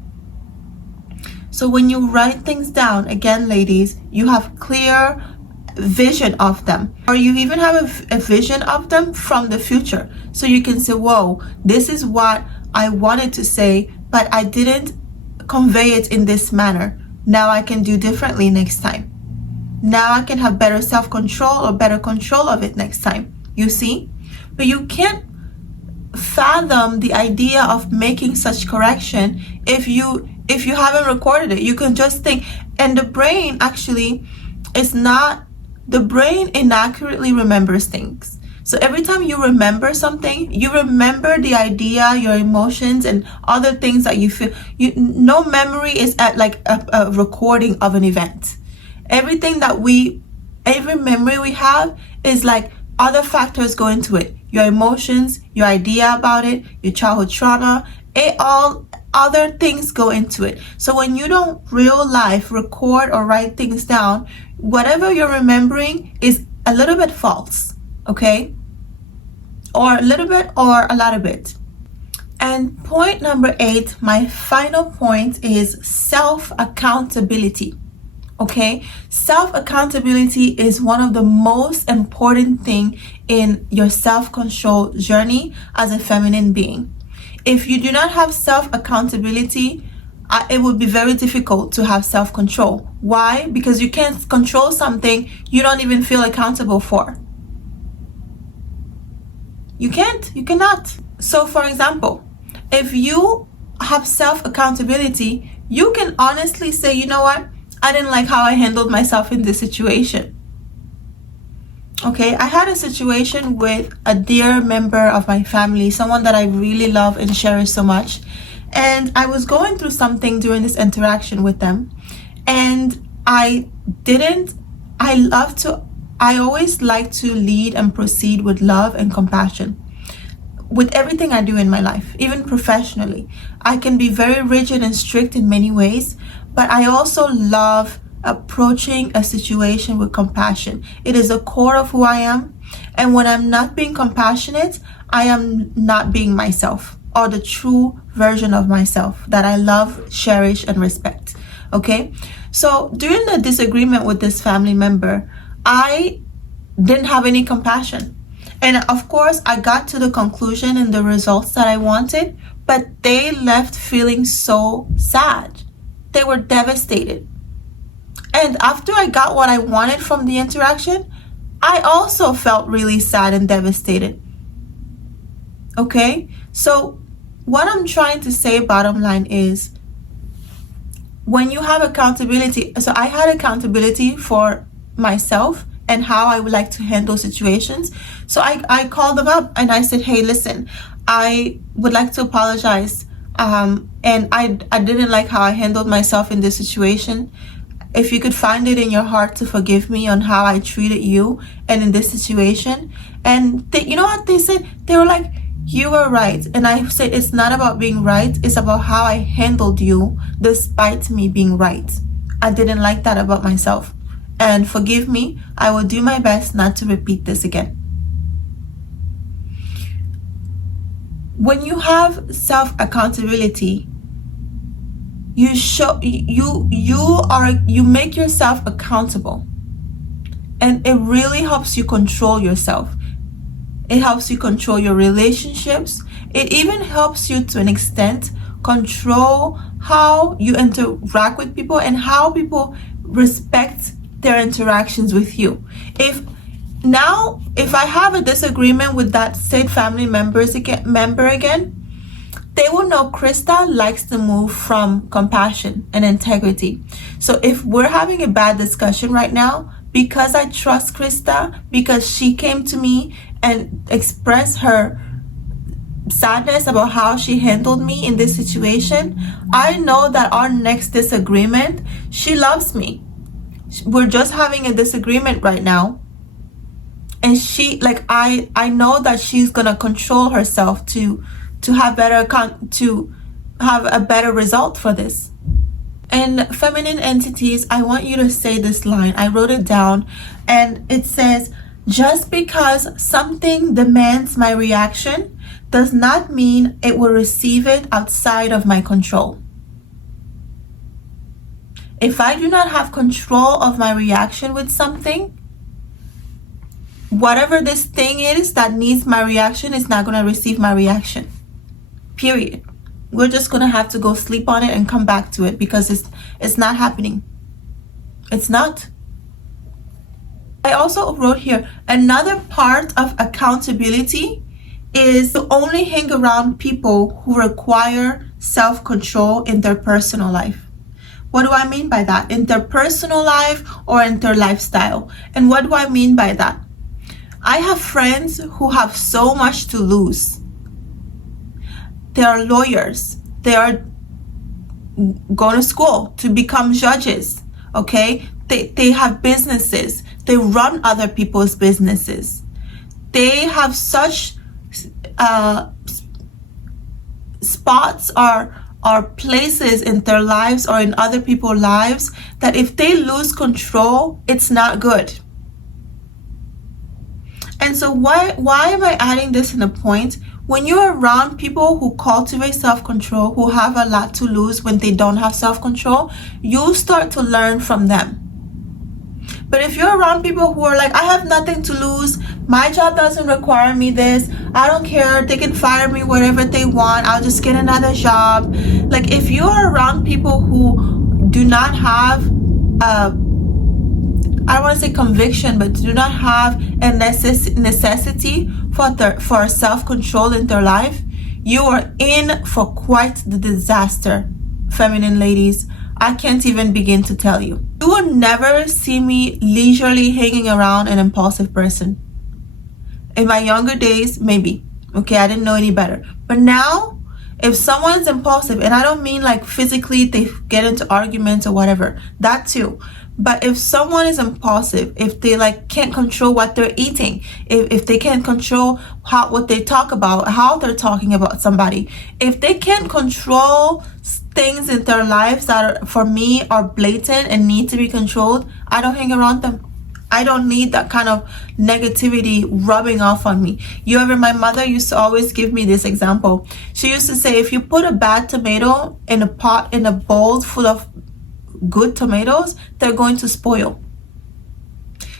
So when you write things down, again, ladies, you have clear vision of them, or you even have a vision of them from the future. So you can say, whoa, this is what I wanted to say, but I didn't convey it in this manner. Now I can do differently next time. Now I can have better self-control or better control of it next time. You see? But you can't fathom the idea of making such correction if you haven't recorded it. You can just think, and the brain actually is not, the brain inaccurately remembers things. So every time you remember something, you remember the idea, your emotions, and other things that you feel. No memory is at like a recording of an event. Every memory we have is like other factors go into it. Your emotions, your idea about it, your childhood trauma, all other things go into it. So when you don't real life record or write things down, whatever you're remembering is a little bit false. Okay, or a little bit or a lot of it. And point number 8, my final point, is self-accountability. Okay, self-accountability is one of the most important thing in your self-control journey as a feminine being. If you do not have self-accountability, it would be very difficult to have self-control. Why? Because you can't control something you don't even feel accountable for. You cannot. So for example, if you have self-accountability, you can honestly say, you know what? I didn't like how I handled myself in this situation. Okay, I had a situation with a dear member of my family, someone that I really love and cherish so much. And I was going through something during this interaction with them. And I always like to lead and proceed with love and compassion with everything I do in my life, even professionally. I can be very rigid and strict in many ways, but I also love approaching a situation with compassion. It is a core of who I am. And when I'm not being compassionate, I am not being myself, or the true version of myself that I love, cherish, and respect. Okay? So during the disagreement with this family member, I didn't have any compassion. And of course, I got to the conclusion and the results that I wanted, but they left feeling so sad. They were devastated. And after I got what I wanted from the interaction, I also felt really sad and devastated. Okay? So what I'm trying to say, bottom line, is when you have accountability, so I had accountability for myself and how I would like to handle situations. So I called them up and I said, hey, listen, I would like to apologize. And I didn't like how I handled myself in this situation. If you could find it in your heart to forgive me on how I treated you and in this situation. And you know what they said? They were like, you were right. And I said, it's not about being right. It's about how I handled you despite me being right. I didn't like that about myself. And forgive me. I will do my best not to repeat this again. When you have self-accountability, you make yourself accountable, and it really helps you control yourself. It helps you control your relationships. It even helps you, to an extent, control how you interact with people and how people respect their interactions with you. If I have a disagreement with that said family member again, they will know Krista likes to move from compassion and integrity. So if we're having a bad discussion right now, because I trust Krista, because she came to me and expressed her sadness about how she handled me in this situation, I know that our next disagreement, she loves me. We're just having a disagreement right now, and she, like, I know that she's gonna control herself to have a better result for this. And feminine entities, I want you to say this line. I wrote it down, and it says, just because something demands my reaction does not mean it will receive it outside of my control. If I do not have control of my reaction with something, whatever this thing is that needs my reaction is not going to receive my reaction. Period. We're just going to have to go sleep on it and come back to it, because it's not happening. It's not. I also wrote here, another part of accountability is to only hang around people who require self-control in their personal life. What do I mean by that? In their personal life or in their lifestyle. And what do I mean by that? I have friends who have so much to lose. They are lawyers. They are going to school to become judges. Okay? They have businesses. They run other people's businesses. They have such spots or places in their lives or in other people's lives that if they lose control, it's not good. And so why am I adding this in a point? When you're around people who cultivate self-control, who have a lot to lose when they don't have self-control, you start to learn from them. But if you're around people who are like, I have nothing to lose, my job doesn't require me this, I don't care, they can fire me whatever they want, I'll just get another job. Like, if you're around people who do not have I don't want to say conviction, but do not have a necessity for self-control in their life, you are in for quite the disaster, feminine ladies. I can't even begin to tell you. You will never see me leisurely hanging around an impulsive person. In my younger days, maybe. Okay, I didn't know any better. But now, if someone's impulsive, and I don't mean like physically they get into arguments or whatever, that too. But if someone is impulsive, if they like can't control what they're eating, if they can't control what they talk about, how they're talking about somebody, if they can't control things in their lives that are, for me, are blatant and need to be controlled, I don't hang around them. I don't need that kind of negativity rubbing off on me. My mother used to always give me this example. She used to say, if you put a bad tomato in a bowl full of good tomatoes, they're going to spoil.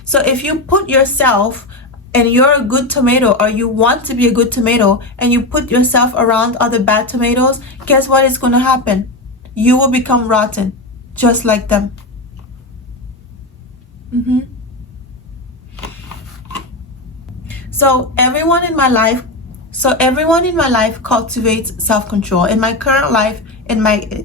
So if you put yourself, and you're a good tomato, or you want to be a good tomato, and you put yourself around other bad tomatoes, guess what is going to happen? You will become rotten, just like them. So everyone in my life cultivates self-control. In my current life,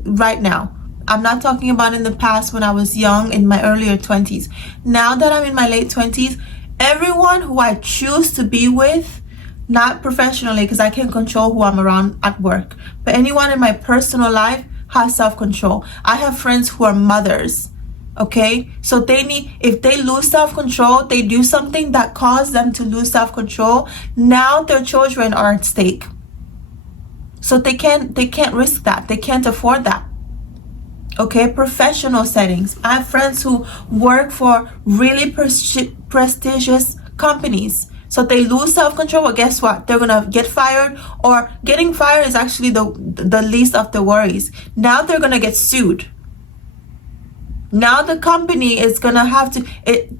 right now, I'm not talking about in the past when I was young, in my earlier 20s. Now that I'm in my late 20s, everyone who I choose to be with, not professionally because I can't control who I'm around at work, but anyone in my personal life has self-control. I have friends who are mothers, okay? So if they lose self-control, they do something that caused them to lose self-control, now their children are at stake. So they can't risk that. They can't afford that. Okay, professional settings. I have friends who work for really prestigious companies. So they lose self-control, but guess what? They're gonna get fired, or getting fired is actually the least of the worries. Now they're gonna get sued. Now the company is gonna have to,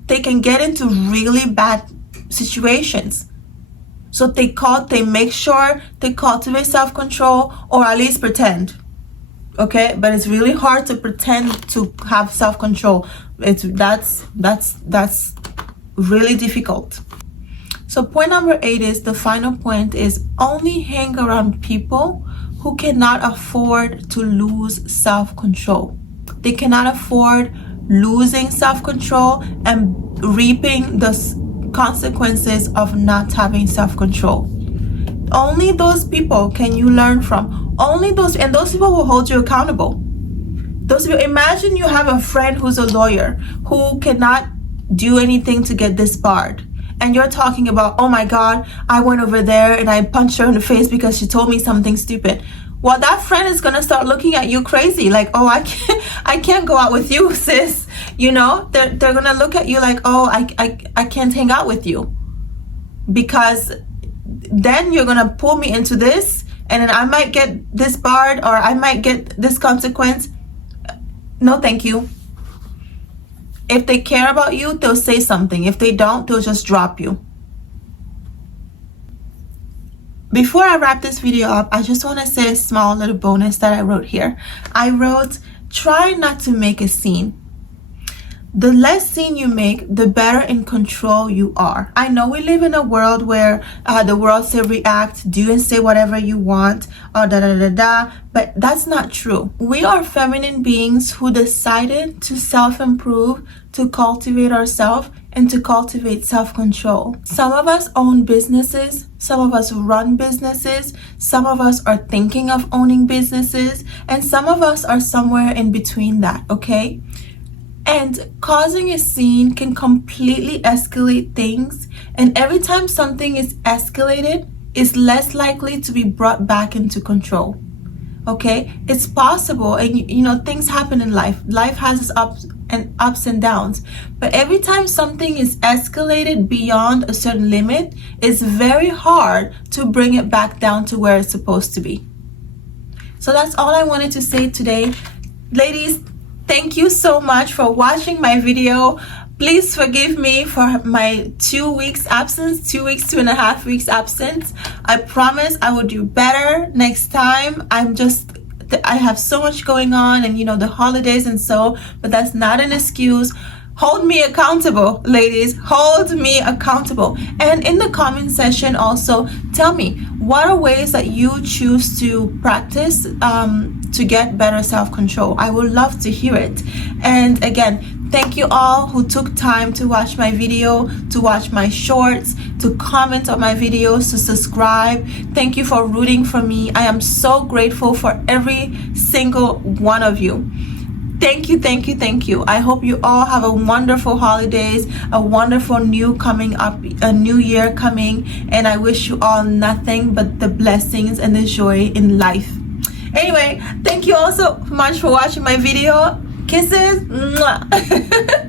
they can get into really bad situations. So they make sure they cultivate self-control, or at least pretend. Okay, but it's really hard to pretend to have self-control. That's really difficult. So point number 8 is, the final point is, only hang around people who cannot afford to lose self-control. They cannot afford losing self-control and reaping the consequences of not having self-control. Only those people can you learn from. Only those, and those people will hold you accountable. Those people, imagine you have a friend who's a lawyer who cannot do anything to get disbarred, and you're talking about, oh my God, I went over there and I punched her in the face because she told me something stupid. Well, that friend is gonna start looking at you crazy, like, oh, I can't go out with you, sis. You know, they're gonna look at you like, oh, I can't hang out with you, because then you're gonna pull me into this, and then I might get disbarred, or I might get this consequence. No, thank you. If they care about you, they'll say something. If they don't, they'll just drop you. Before I wrap this video up, I just want to say a small little bonus that I wrote here. I wrote, try not to make a scene. The less scene you make, the better in control you are. I know we live in a world where the world says react, do and say whatever you want, but that's not true. We are feminine beings who decided to self-improve, to cultivate ourselves, and to cultivate self-control. Some of us own businesses, some of us run businesses, some of us are thinking of owning businesses, and some of us are somewhere in between that, okay? And causing a scene can completely escalate things, and every time something is escalated, it's less likely to be brought back into control. Okay, it's possible, and you know, things happen in life. Life has its ups and downs, but every time something is escalated beyond a certain limit, it's very hard to bring it back down to where it's supposed to be. So that's all I wanted to say today, ladies. Thank you so much for watching my video. Please forgive me for my 2 weeks absence, 2.5 weeks absence. I promise I will do better next time. I have so much going on, and you know, the holidays and so, but that's not an excuse. Hold me accountable, ladies. Hold me accountable. And in the comment section also, tell me, what are ways that you choose to practice to get better self-control? I would love to hear it. And again, thank you all who took time to watch my video, to watch my shorts, to comment on my videos, to subscribe. Thank you for rooting for me. I am so grateful for every single one of you. Thank you, thank you, thank you. I hope you all have a wonderful holidays, a wonderful a new year coming, and I wish you all nothing but the blessings and the joy in life. Anyway, thank you all so much for watching my video. Kisses. Mwah.